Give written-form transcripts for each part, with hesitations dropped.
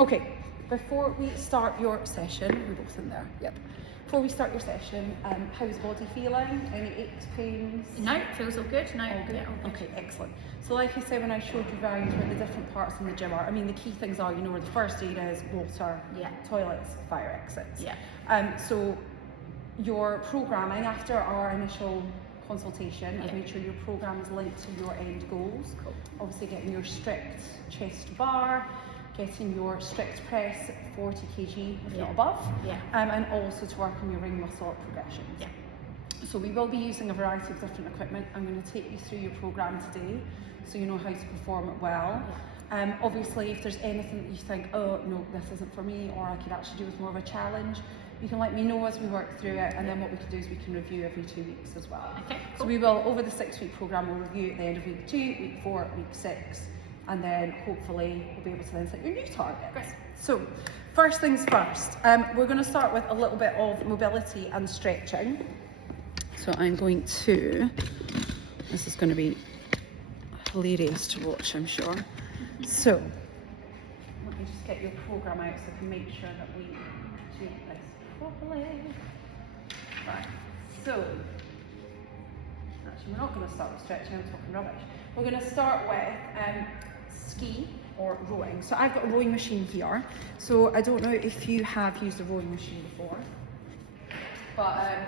Okay, before we start your session, we're both in there, yep. Before we start your session, how's body feeling? Any aches, pains? No, it feels all good. No, All good? yeah, all good. Okay, excellent. So like I said when I showed you values where the different parts in the gym are, I mean the key things are, you know where the first aid is, water, Yeah. toilets, fire exits. Yeah. So your programming after our initial consultation, I've Yeah. made sure your program is linked to your end goals. Cool. Obviously getting your strict chest to bar, getting your strict press 40 kg if Yeah. not above, Yeah. and also to work on your ring muscle up progressions. Yeah. So we will be using a variety of different equipment. I'm going to take you through your program today so you know how to perform it well. Obviously if there's anything that you think, oh no, this isn't for me, or I could actually do with more of a challenge, you can let me know as we work through it, and then what we can do is we can review every 2 weeks as well. Okay, So cool. we will, over the 6-week program, we'll review at the end of week 2, week 4, week 6, and then hopefully we'll be able to then set your new target. Great. So first things first, we're going to start with a little bit of mobility and stretching. So I'm going to, this is going to be hilarious to watch, I'm sure. So let me just get your program out so I can make sure that we do this properly. Right, so actually we're not going to start with stretching, I'm talking rubbish. We're going to start with ski or rowing. So I've got a rowing machine here. So I don't know if you have used a rowing machine before, but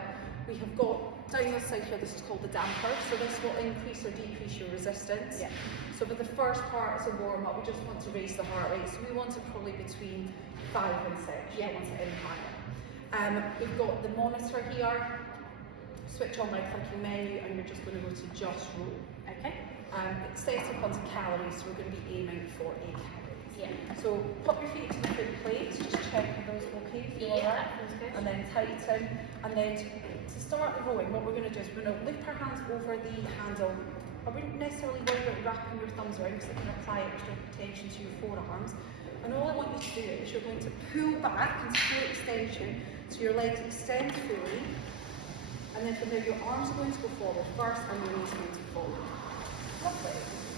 we have got down this side here, this is called the damper. So this will increase or decrease your resistance. Yeah. So for the first part, it's a warm up. We just want to raise the heart rate. So we want it probably between 5 and 6. You don't want it any higher. We've got the monitor here. Switch on by clicking menu, and you're just going to go to just row. Okay. It's set up onto calories, so we're going to be aiming for 8 calories. Yeah. So pop your feet to the foot plates, just check if those okay. Yeah, that feels good. And then tighten, and then to start the rowing, what we're going to do is we're going to lift our hands over the handle. I wouldn't necessarily worry about wrapping your thumbs around because it can apply extra tension to your forearms. And all I want you to do is you're going to pull back into full extension, so your legs extend fully. And then from there, your arms are going to go forward first, and your knees are going to be forward. Lovely.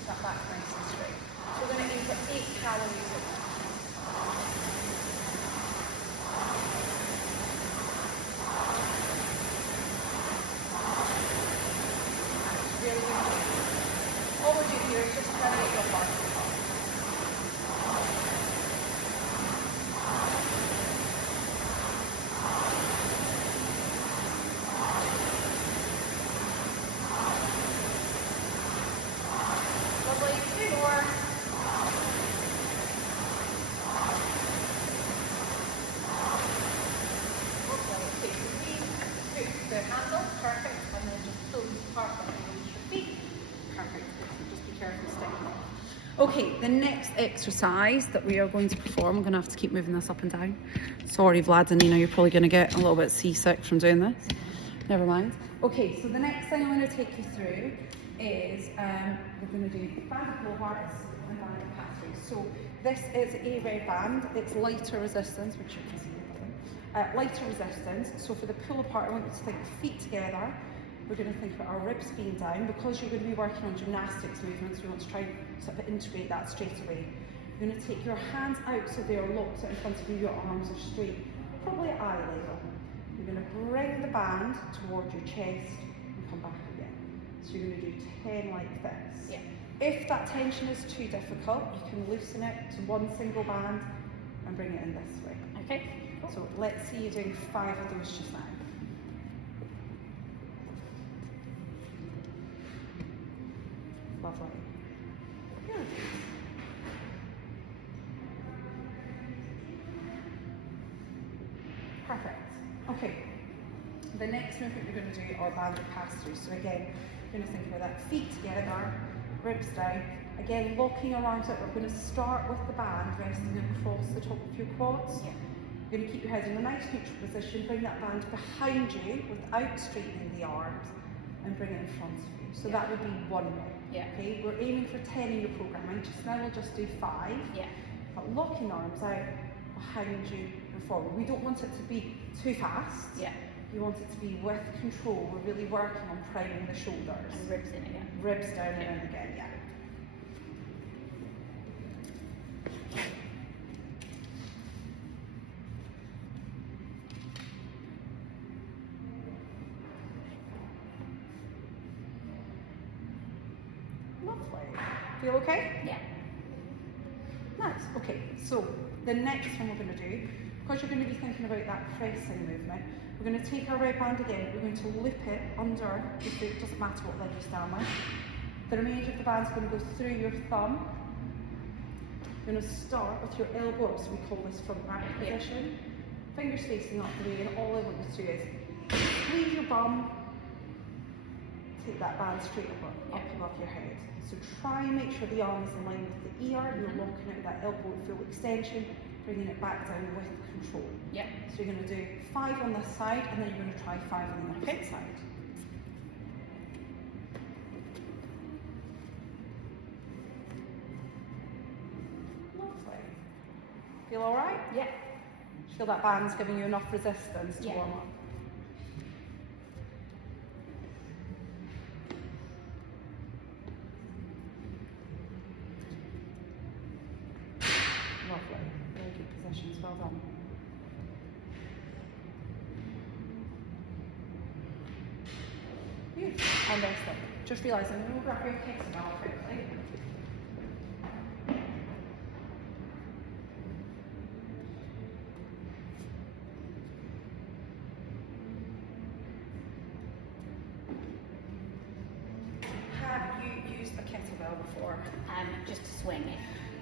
That back nice and straight. So we're going to aim for 8 calories at that. Really good. All we're doing here is just trying to get your heart to pump. Lovely. 2 more. Okay, so we put the handle, perfect, and then just pull this apart and release your feet. Perfect. Just be careful sticking off. Okay, the next exercise that we are going to perform, I'm going to have to keep moving this up and down. Sorry, Vlad and Nina, you're probably going to get a little bit seasick from doing this. Never mind. Okay, so the next thing I'm going to take you through is we're going to do band of blowhards and band of pass-throughs. So this is a red band. It's lighter resistance, which you can see. Lighter resistance. So for the pull apart, I want you to think feet together. We're going to think about our ribs being down. Because you're going to be working on gymnastics movements, we want to try and sort of integrate that straight away. You're going to take your hands out so they're locked out in front of you, your arms are straight, probably at eye level. You're going to bring the band towards your chest and come back again. So you're going to do 10 like this. Yeah. If that tension is too difficult, you can loosen it to one single band and bring it in this way. Okay. Cool. So let's see you doing 5 of those just now. Lovely. Good. Perfect. Okay. The next movement we're going to do are band of pass-throughs. So again, you're going to think about that. Feet together, ribs down. Again, locking our arms out. We're going to start with the band resting across the top of your quads. Yeah. You're going to keep your head in a nice neutral position. Bring that band behind you without straightening the arms, and bring it in front of you. So that would be 1 minute. Yeah. Okay, we're aiming for 10 in your programming. Just now we'll just do 5. Yeah. But locking arms out behind you and forward. We don't want it to be too fast. Yeah. You want it to be with control. We're really working on priming the shoulders. And ribs in again. Ribs down and in again, yeah. Feel okay? Yeah. Nice. Okay, so the next one we're going to do, because you're going to be thinking about that pressing movement, we're going to take our red band again, we're going to loop it under the foot, doesn't matter what leg you stand with. The remainder of the band's going to go through your thumb. You're going to start with your elbow, so we call this front rack position. Fingers facing up the way, and all I want you to do is squeeze your bum, take that band straight up above your head. So try and make sure the arm is in line with the ear, you're locking out that elbow at full extension, bringing it back down with control. Yep. So you're going to do 5 on this side, and then you're going to try 5 on the opposite side. Lovely. Feel all right? Yeah. Feel that band's giving you enough resistance to warm up. Lovely. Very good positions. Well done. Good. And there's them. Just realising I'm going to grab your kettlebell quickly. Have you used a kettlebell before? Just to swing it.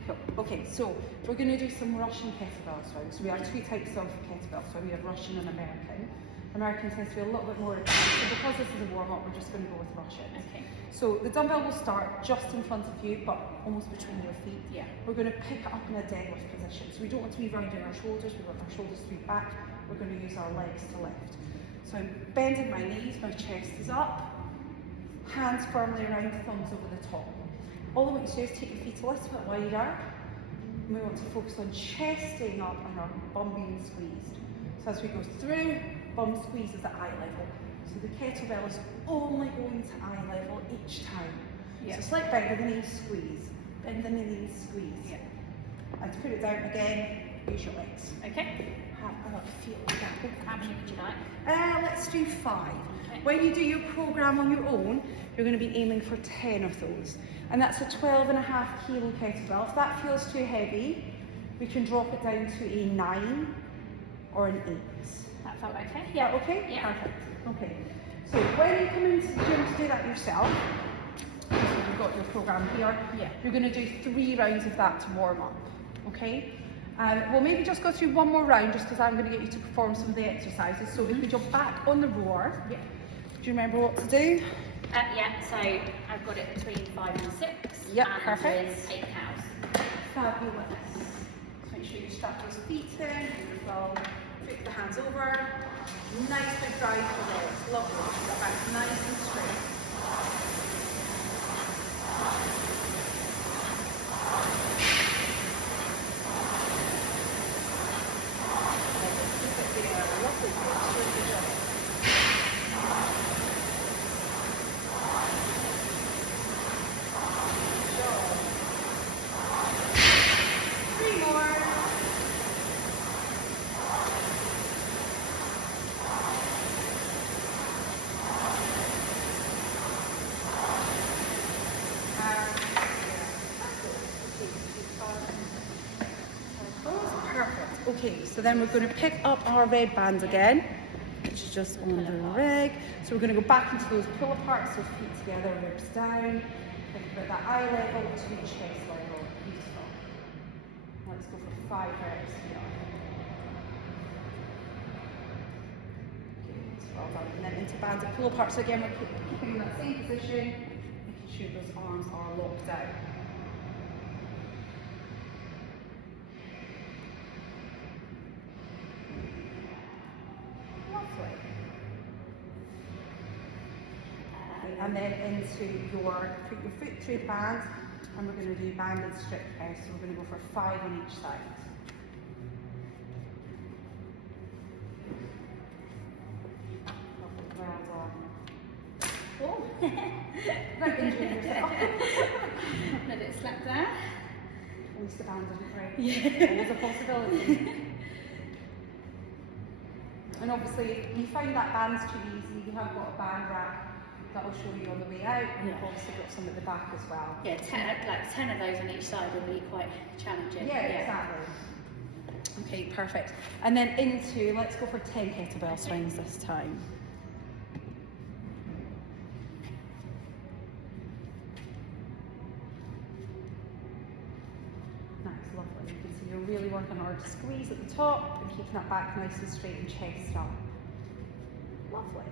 Cool. Okay, so we're going to do some Russian kettlebell swings. So we have 2 types of kettlebell swing. We have Russian and American. American tends to be a little bit more advanced, so because this is a warm-up, we're just going to go with Russian. Okay. So the dumbbell will start just in front of you, but almost between your feet. Yeah. We're going to pick it up in a deadlift position. So we don't want to be rounding our shoulders, we want our shoulders to be back. We're going to use our legs to lift. So I'm bending my knees, my chest is up, hands firmly around, thumbs over the top. All I want you to do is take your feet a little bit wider. And we want to focus on chest staying up and our bum being squeezed. So as we go through, bum squeezes at eye level. So the kettlebell is only going to eye level each time. Yeah. So slight bend of the knees, squeeze. Bend the knees, squeeze. Yeah. And to put it down again, use your legs. Okay. Have a feel of that. How many would you like? Let's do 5. Okay. When you do your program on your own, you're going to be aiming for 10 of those. And that's a 12.5 kilo kettlebell. If that feels too heavy, we can drop it down to a 9 or an 8. That felt okay? Yeah, okay? Yeah. Perfect. Okay. So when you come into the gym to do that yourself, so you've got your program here, Yeah. you're going to do 3 rounds of that to warm up. Okay? We'll maybe just go through one more round just because I'm going to get you to perform some of the exercises. So if we jump back on the roar, Yeah. do you remember what to do? Yeah, so I've got it between 5 and 6. Yep, and perfect. with 8 cows. Fabulous. So make sure you strap those feet in, beautiful. Put the hands over. Nice big drive for legs. Lovely. Get back nice and straight. Keep it there. Lovely. Good job. Good job. 3 more. Perfect. Okay, so then we're going to pick up our red band again, which is just on the leg. So we're going to go back into those pull aparts, so feet together, ribs down. Think about that eye level to chest level. Beautiful. Let's go for 5 reps here. Good, well done. And then into banded pull apart. So again, we're keeping in that same position, making sure those arms are locked down. Lovely. And then into put your foot through the band, and we're going to do banded strict press. So we're going to go for 5 on each side. Lovely, well done. Oh, Right, injuring yourself. let it slap down. At least the band didn't break. Yeah. Always a possibility. And obviously, if you find that band's too easy, you have got a band rack that will show you on the way out, and Yeah. we've obviously got some at the back as well. Yeah, 10 of those on each side will be quite challenging. Yeah, exactly. Okay, perfect. And then into, let's go for 10 kettlebell swings this time. Nice, lovely. You can see you're really working hard to squeeze at the top and keeping that back nice and straight and chest up. Lovely.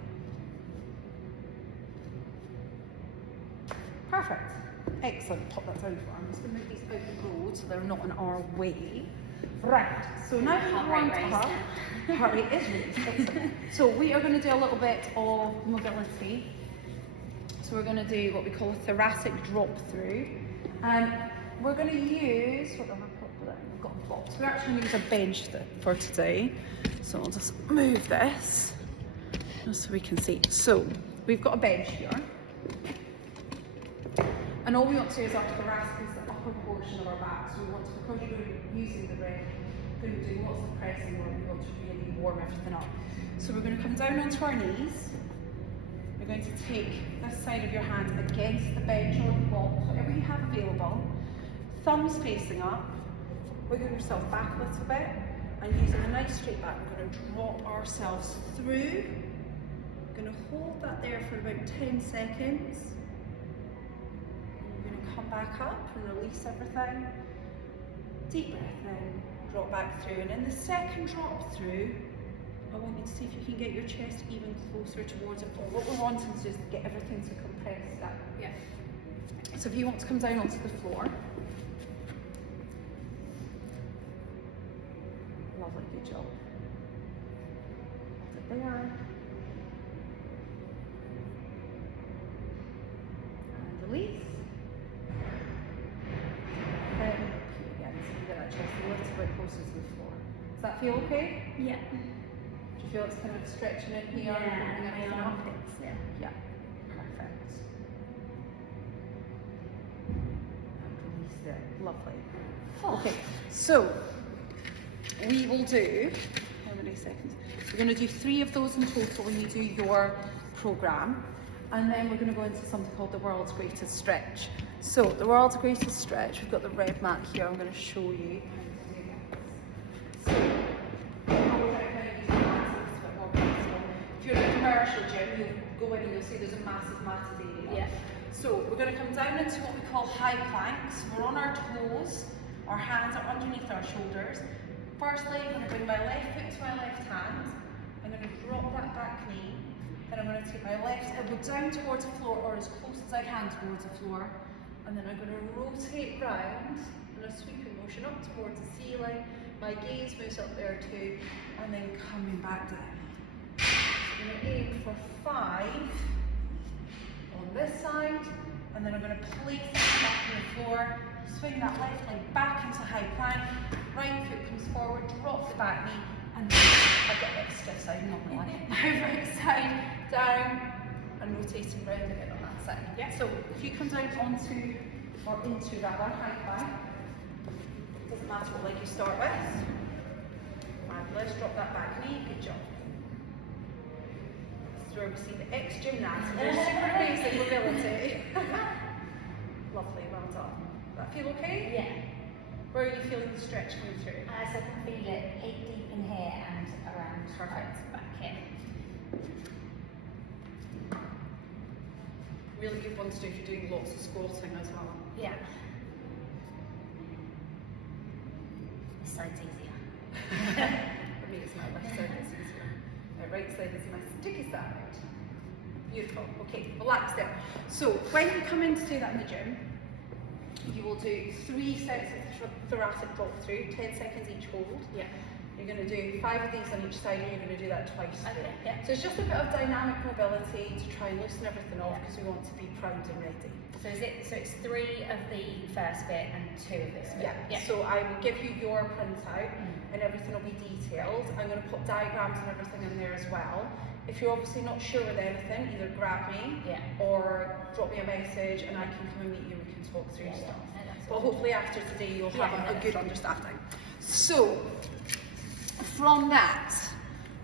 Perfect. Excellent. Pop that down for. I'm just going to move these out the road so they're not in our way. Right. So now we're going to have heart rate is raised. Excellent. So we are going to do a little bit of mobility. So we're going to do what we call a thoracic drop through. We're going to use, what am I put down? We've got a box. We're actually going to use a bench for today. So I'll just move this just so we can see. So we've got a bench here. And all we want to do is our thoracic is the upper portion of our back. So we want to, because you're going to be using the leg, going to do lots of pressing work, we want to really warm everything up. So we're going to come down onto our knees. We're going to take this side of your hand against the bench or the wall, whatever you have available. Thumbs facing up. Wiggle yourself back a little bit. And using a nice straight back, we're going to drop ourselves through. We're going to hold that there for about 10 seconds. Come back up and release everything. Deep breath in, drop back through. And in the second drop through, I want you to see if you can get your chest even closer towards the floor. What we're wanting to do is get everything to compress down. Yeah. So if you want to come down onto the floor. Lovely, good job. Hold it there. And release. Again, so you get that chest a little bit closer to the floor. Does that feel okay? Yeah. Do you feel it's kind of stretching in here? Yeah, and everything my up? armpits, yeah. Yeah, perfect. And release there. Lovely. Okay, so we will do, how many seconds? We're going to do 3 of those in total when you do your program. And then we're going to go into something called the world's greatest stretch. So the world's greatest stretch, we've got the red mat here, I'm going to show you. So, if you're in a commercial gym, you'll go in and you'll see there's a massive matted area. Yeah. So we're going to come down into what we call high planks. We're on our toes, our hands are underneath our shoulders. Firstly, I'm going to bring my left foot to my left hand. I'm going to drop that back knee. Then I'm going to take my left elbow down towards the floor or as close as I can towards the floor. And then I'm going to rotate round in a sweeping motion up towards the ceiling. My gaze moves up there too. And then coming back down. So I'm going to aim for 5 on this side. And then I'm going to place it back on the floor. Swing that left leg back into high plank. Right foot comes forward, drop the back knee. And then I get a bit stiff side normally. Now right side down and rotating round again on that side. Yeah. So if you come down onto, or into rather, high plank, doesn't matter what leg you start with. Fabulous, drop that back knee, good job. This is where we see the ex-gymnast, their super basic mobility. Lovely, well done. Does that feel okay? Yeah. Where are you feeling the stretch coming through? So I can feel it 8 deep in here and around Perfect. back here. Really good one to do if you're doing lots of squatting as well. Yeah. This side's easier. For me, it's my left side that's easier. My right side is my sticky side. Beautiful. Okay, relax there. So when you come in to do that in the gym, you will do 3 sets of thoracic drop through, 10 seconds each hold. Yeah. You're going to do 5 of these on each side, and you're going to do that twice. Okay, yeah. So it's just a bit of dynamic mobility to try and loosen everything off because we want to be primed and ready. So it's 3 of the first bit and 2 of this bit. Yeah. So I will give you your printout and everything will be detailed. I'm going to put diagrams and everything in there as well. If you're obviously not sure with anything, either grab me or drop me a message and I can come and meet you and we can talk through stuff. But hopefully after today you'll have a good understanding. So from that,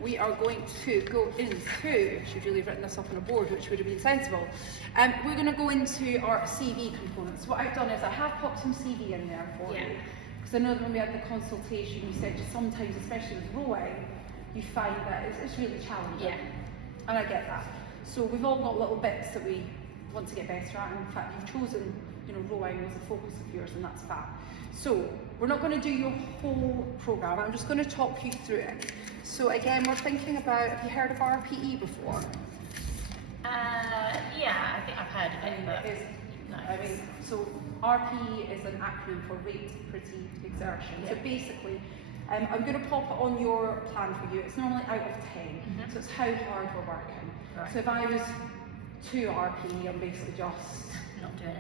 we are going to go into, should really have written this up on a board, which would have been sensible. We're going to go into our CV components. What I've done is I have popped some CV in there for you. Because I know that when we had the consultation, you said just sometimes, especially with rowing, you find that it's really challenging. Yeah. And I get that. So we've all got little bits that we want to get better at. And in fact, you've chosen, rowing as a focus of yours, and that's fab. So we're not going to do your whole program. I'm just going to talk you through it. So again, we're thinking about, have you heard of RPE before? Yeah, I think I've heard of it, but It is, no. so RPE is an acronym for Rate Pretty Exertion. Yeah. So basically, I'm going to pop it on your plan for you. It's normally out of 10, so it's how hard we're working. Right. So if I was 2 RPE, I'm basically just Not doing